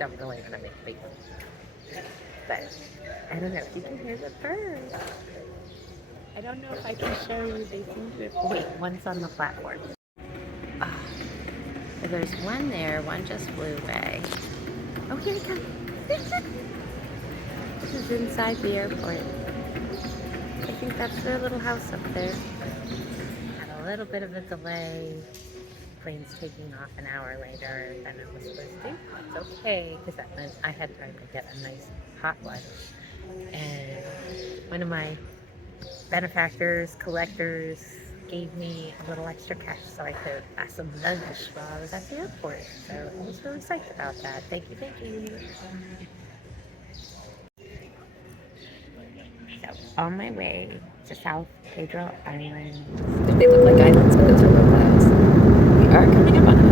don't really want to make a big one. But I don't know if you can hear the birds. I don't know if I can show you. They seem to have... Wait, one's on the platform. Oh, there's one there. One just flew away. Oh, here it comes. This is inside the airport. I think that's their little house up there. Had a little bit of a delay. Plane's taking off an hour later than it was supposed to. It's okay, because that meant I had time to get a nice hot one. And one of my benefactors, collectors, gave me a little extra cash so I could buy some lunch while I was at the airport. So I was really psyched about that. Thank you, thank you. So on my way to South Padre Island. They look like islands, but those are locals. We are coming up on it.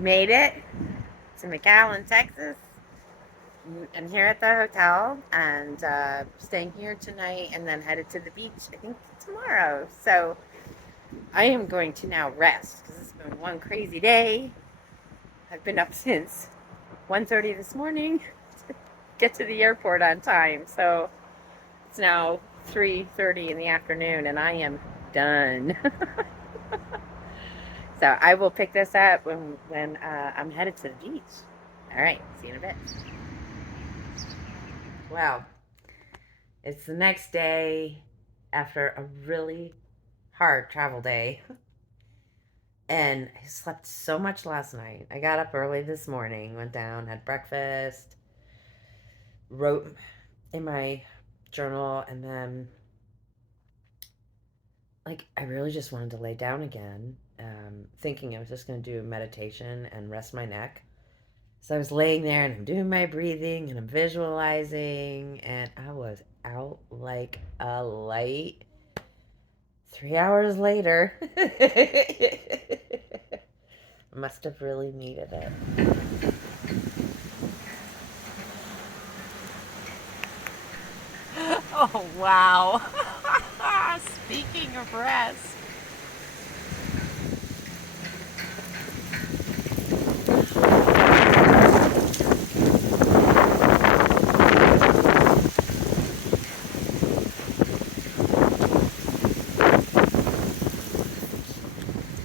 Made it to McAllen, Texas. I'm here at the hotel and staying here tonight and then headed to the beach, I think, tomorrow. So I am going to now rest because it's been one crazy day. I've been up since 1:30 this morning to get to the airport on time. So it's now 3:30 in the afternoon and I am done. So I will pick this up when I'm headed to the beach. All right, see you in a bit. Well, it's the next day after a really hard travel day. And I slept so much last night. I got up early this morning, went down, had breakfast, wrote in my journal, and then I really just wanted to lay down again. Thinking I was just going to do a meditation and rest my neck. So I was laying there and I'm doing my breathing and I'm visualizing and I was out like a light. 3 hours later. Must have really needed it. Oh, wow. Speaking of rest.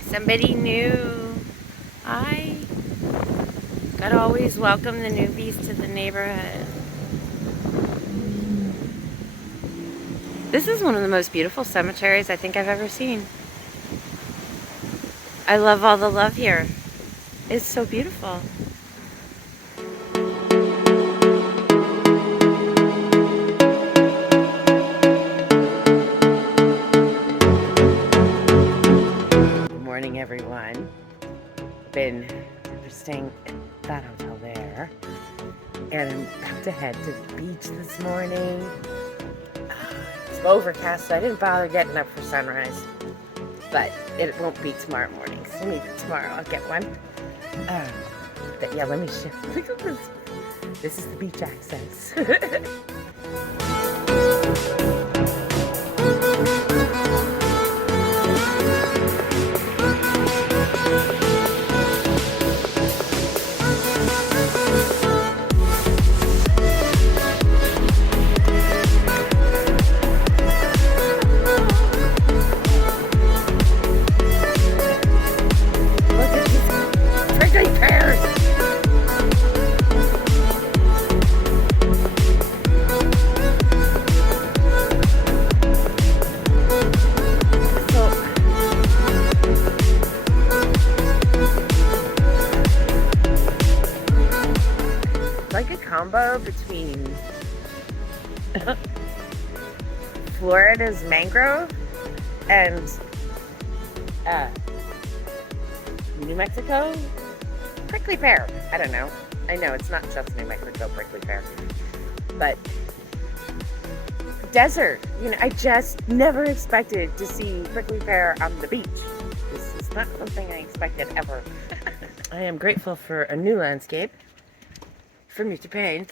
Somebody new. I gotta always welcome the newbies to the neighborhood. This is one of the most beautiful cemeteries I think I've ever seen. I love all the love here. It's so beautiful. Everyone. We're staying at that hotel there, and I'm about to head to the beach this morning. It's overcast, so I didn't bother getting up for sunrise, but it won't be tomorrow morning, so maybe tomorrow I'll get one. But yeah, let me show. Look at this. This is the beach access. Combo between Florida's mangrove and New Mexico prickly pear. I don't know. I know it's not just New Mexico prickly pear, but desert. You know, I just never expected to see prickly pear on the beach. This is not something I expected ever. I am grateful for a new landscape for me to paint.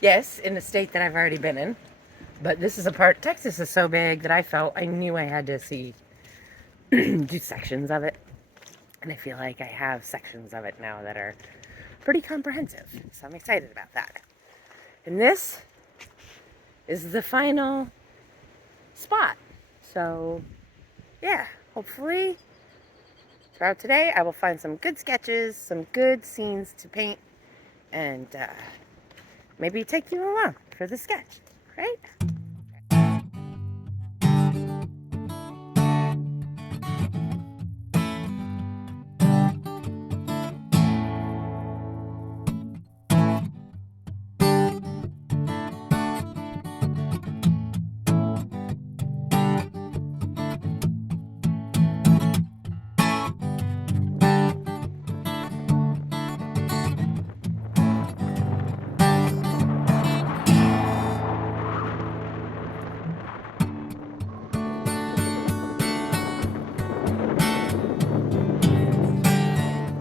Yes, in a state that I've already been in. But this is a part, Texas is so big that I knew I had to see, do sections of it. And I feel like I have sections of it now that are pretty comprehensive. So I'm excited about that. And this is the final spot. So yeah, hopefully throughout today I will find some good sketches, some good scenes to paint, and maybe take you along for the sketch, right?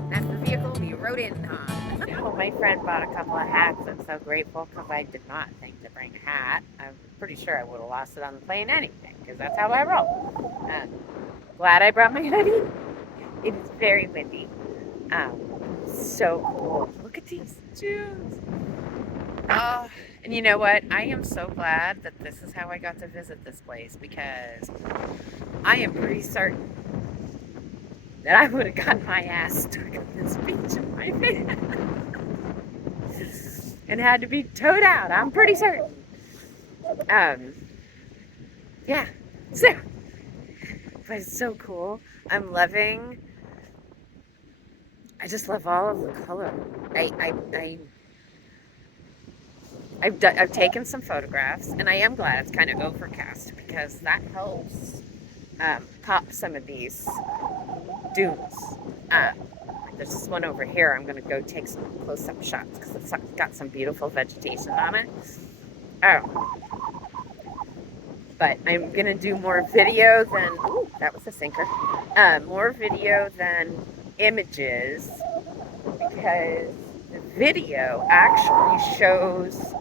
That's the vehicle we rode in on. Well, my friend bought a couple of hats. I'm so grateful because I did not think to bring a hat. I'm pretty sure I would have lost it on the plane anyway because that's how I roll. Glad I brought my hoodie. It is very windy. So cool. Look at these shoes. Oh, and you know what? I am so glad that this is how I got to visit this place because I am pretty certain that I would have gotten my ass stuck on this beach in my van and had to be towed out. I'm pretty certain. Yeah. So, but it's so cool. I'm loving. I just love all of the color. I've taken some photographs, and I am glad it's kind of overcast because that helps pop some of these dunes. There's this one over here. I'm going to go take some close-up shots because it's got some beautiful vegetation on it. But I'm going to do more video than... Ooh, that was a sinker. More video than images because the video actually shows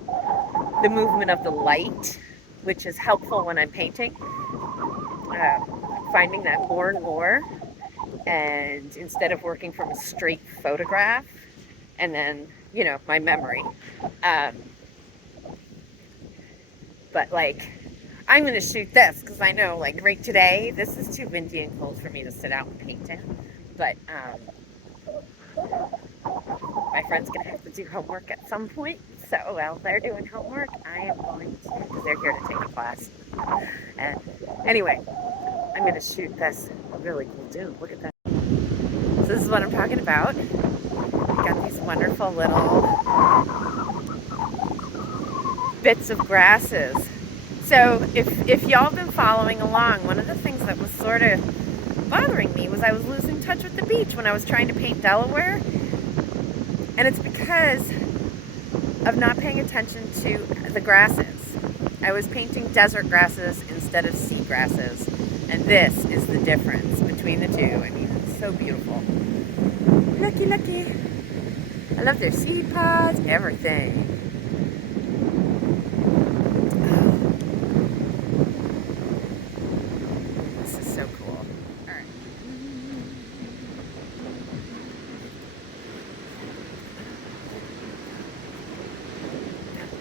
the movement of the light, which is helpful when I'm painting. Finding that more and more, and instead of working from a straight photograph and then, you know, my memory. But like, I'm going to shoot this because I know, like, right today, this is too windy and cold for me to sit out and paint in. But my friend's going to have to do homework at some point. So while they're doing homework, I am going to, because they're here to take a class. And anyway, I'm going to shoot this really cool dude. Look at that. So this is what I'm talking about. We got these wonderful little bits of grasses. So if y'all have been following along, one of the things that was sort of bothering me was I was losing touch with the beach when I was trying to paint Delaware. And it's because of not paying attention to the grasses. I was painting desert grasses instead of sea grasses. And this is the difference between the two. I mean, it's so beautiful. Lucky, lucky. I love their seed pods, everything. This is so cool. All right.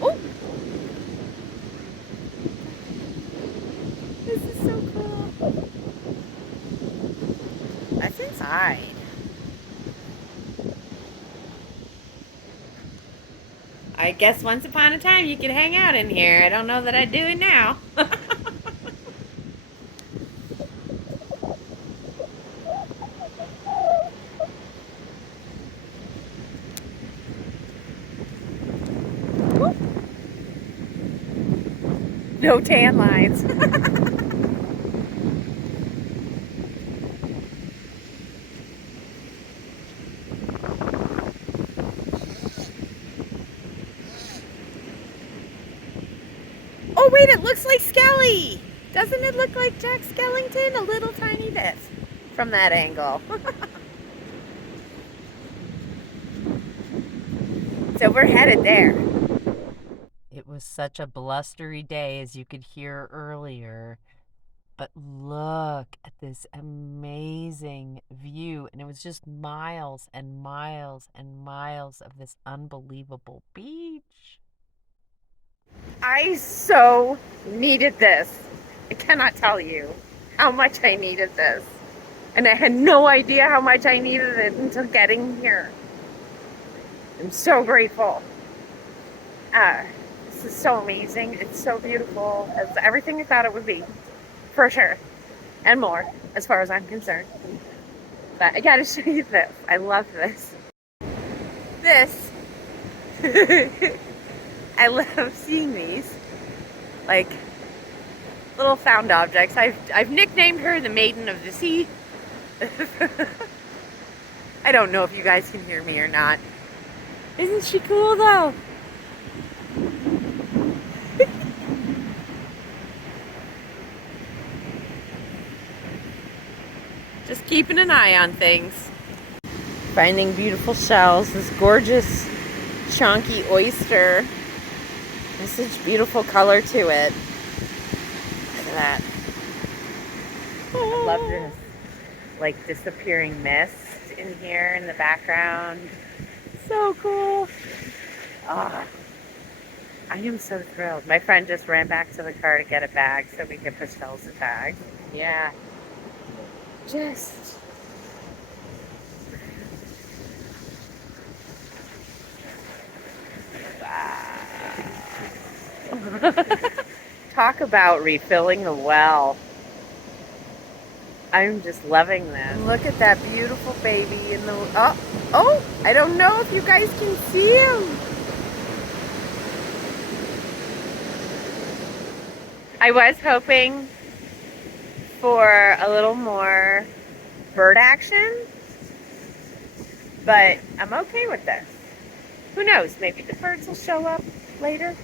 Oh! This is so cool. That's inside. I guess once upon a time you could hang out in here. I don't know that I'd do it now. No tan lines. Oh wait, it looks like Skelly! Doesn't it look like Jack Skellington? A little tiny bit from that angle. So we're headed there. It was was such a blustery day, as you could hear earlier. But look at this amazing view. And it was just miles and miles and miles of this unbelievable beach. I so needed this. I cannot tell you how much I needed this. And I had no idea how much I needed it until getting here. I'm so grateful. This is so amazing. It's so beautiful. It's everything I thought it would be, for sure. And more, as far as I'm concerned. But I gotta show you this. I love this. This. I love seeing these. Like little found objects. I've nicknamed her the Maiden of the Sea. I don't know if you guys can hear me or not. Isn't she cool though? Just keeping an eye on things. Finding beautiful shells. This gorgeous chunky oyster. There's such beautiful color to it. Look at that. I love this like disappearing mist in here in the background. So cool. Oh, I am so thrilled. My friend just ran back to the car to get a bag so we could put shells in bags. Yeah. Just wow. Talk about refilling the well. I'm just loving this. Look at that beautiful baby in the oh, I don't know if you guys can see him. I was hoping for a little more bird action, but I'm okay with this. Who knows? Maybe the birds will show up later.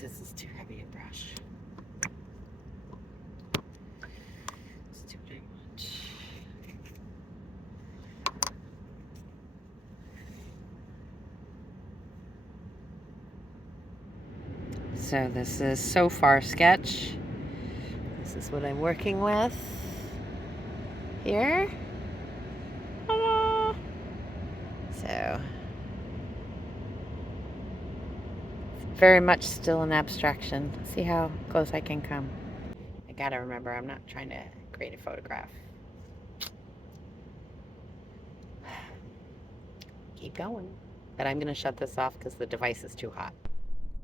This is too heavy a brush. It's too big much. So this is so far sketch. This is what I'm working with here. So very much still an abstraction. See how close I can come. I gotta remember, I'm not trying to create a photograph. Keep going. But I'm gonna shut this off because the device is too hot.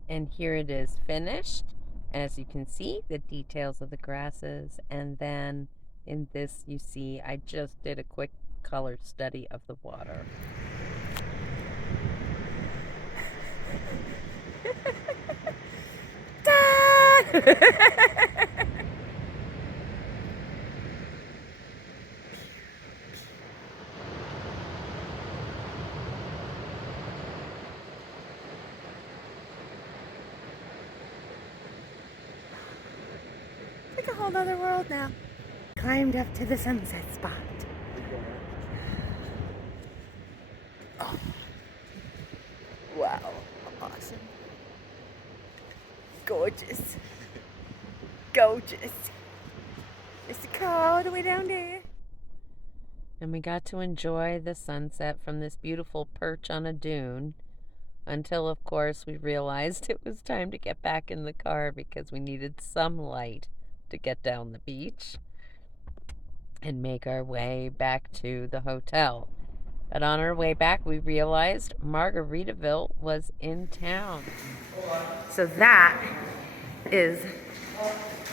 And here it is finished. As you can see, the details of the grasses. And then in this, you see, I just did a quick color study of the water. It's like a whole other world now. Climbed up to the sunset spot. Oh. Wow, awesome. Gorgeous. Gorgeous. It's the car all the way down there. And we got to enjoy the sunset from this beautiful perch on a dune until, of course, we realized it was time to get back in the car because we needed some light to get down the beach and make our way back to the hotel. But on our way back, we realized Margaritaville was in town. So that is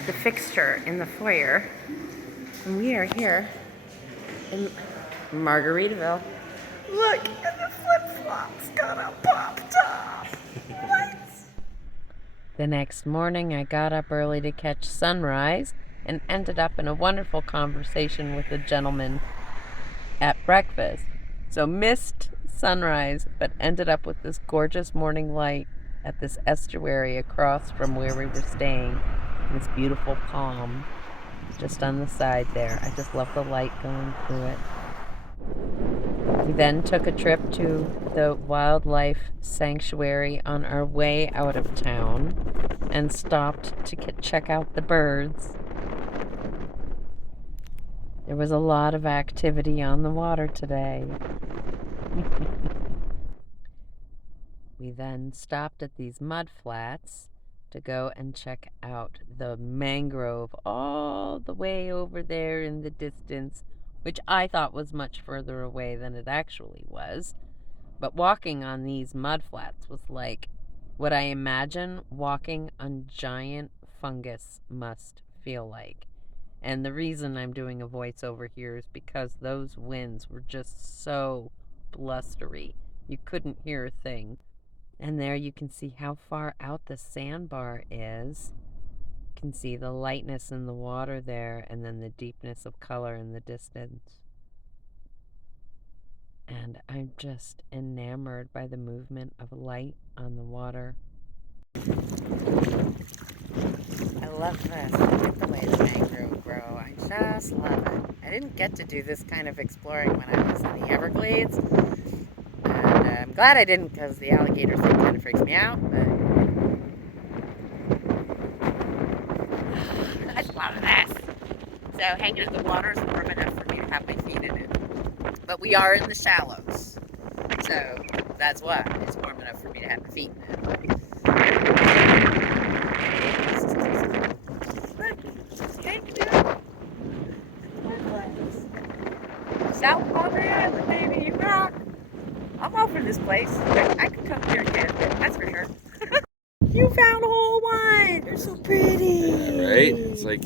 the fixture in the foyer. And we are here in Margaritaville. Look at the flip-flops, got a pop top. What? The next morning, I got up early to catch sunrise and ended up in a wonderful conversation with a gentleman at breakfast. So missed sunrise, but ended up with this gorgeous morning light at this estuary across from where we were staying. This beautiful palm just on the side there. I just love the light going through it. We then took a trip to the wildlife sanctuary on our way out of town and stopped to check out the birds. There was a lot of activity on the water today. We then stopped at these mud flats to go and check out the mangrove all the way over there in the distance, which I thought was much further away than it actually was. But walking on these mud flats was like what I imagine walking on giant fungus must feel like. And the reason I'm doing a voiceover here is because those winds were just so blustery. You couldn't hear a thing. And there you can see how far out the sandbar is. You can see the lightness in the water there and then the deepness of color in the distance. And I'm just enamored by the movement of light on the water. I love this. Look at the way the mangrove grow. I just love it. I didn't get to do this kind of exploring when I was in the Everglades. And I'm glad I didn't because the alligator thing kind of freaks me out. But I just love this. So hanging in the water is warm enough for me to have my feet in it. But we are in the shallows. So that's why it's warm enough for me to have my feet in it. South Padre Island, baby, you rock. I'm all for this place. I could come here again, that's for sure. You found a whole one. They're so pretty. Yeah, right? It's like...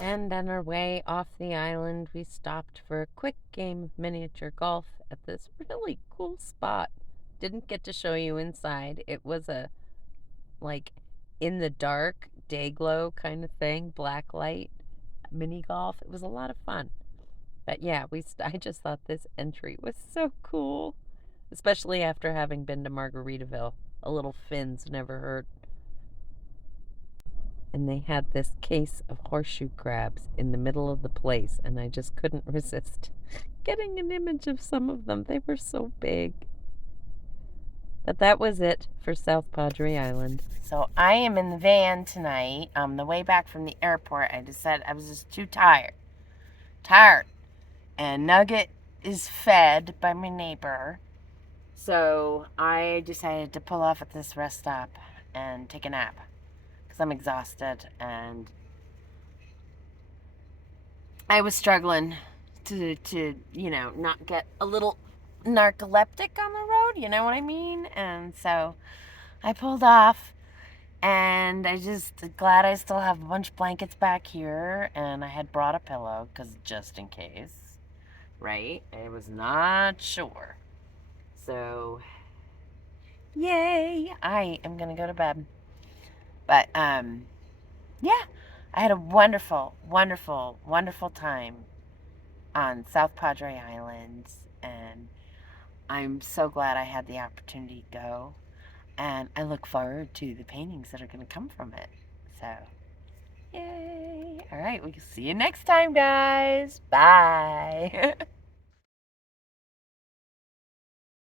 And on our way off the island, we stopped for a quick game of miniature golf at this really cool spot. Didn't get to show you inside. It was a, like, in the dark, day glow kind of thing, black light, mini golf. It was a lot of fun. But yeah, I just thought this entry was so cool, especially after having been to Margaritaville. A little fins never hurt. And they had this case of horseshoe crabs in the middle of the place, and I just couldn't resist getting an image of some of them. They were so big. But that was it for South Padre Island. So I am in the van tonight. The way back from the airport, I decided I was just too tired. And Nugget is fed by my neighbor. So I decided to pull off at this rest stop and take a nap. Because I'm exhausted and I was struggling to not get a little narcoleptic on the road, you know what I mean? And so I pulled off, and I just glad I still have a bunch of blankets back here, and I had brought a pillow because just in case, right? I was not sure. So yay, I am gonna go to bed. But yeah, I had a wonderful, wonderful, wonderful time on South Padre Island, and I'm so glad I had the opportunity to go, and I look forward to the paintings that are going to come from it. So, yay! All right, we'll see you next time, guys. Bye.